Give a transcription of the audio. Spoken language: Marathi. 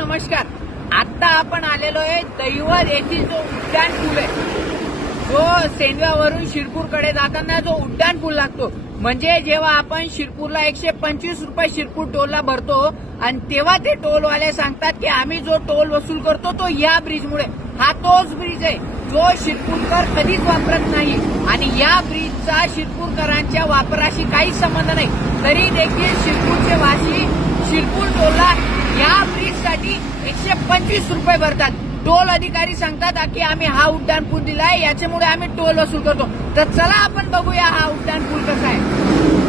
नमस्कार. आता आपण आलेलो आहे दैवत येथील जो उड्डाण पूल आहे, जो सेंद्रावरून शिरपूरकडे जाताना जो उड्डाण पूल लागतो, म्हणजे जेव्हा आपण शिरपूरला 125 रुपये शिरपूर टोलला भरतो आणि तेव्हा ते टोलवाले सांगतात की आम्ही जो टोल वसूल करतो तो या ब्रिजमुळे. हा तोच ब्रिज आहे जो शिरपूरकर कधीच वापरत नाही आणि या ब्रिजचा शिरपूरकरांच्या वापराशी काहीच संबंध नाही. तरी देखील शिरपूरचे वासी शिरपूर टोलला या ब्रिजसाठी 125 रुपये भरतात. टोल अधिकारी सांगतात की आम्ही हा उड्डाण पूल दिलाय, याच्यामुळे आम्ही टोल वसूल करतो. तर चला आपण बघूया हा उड्डाण पूल कसा आहे.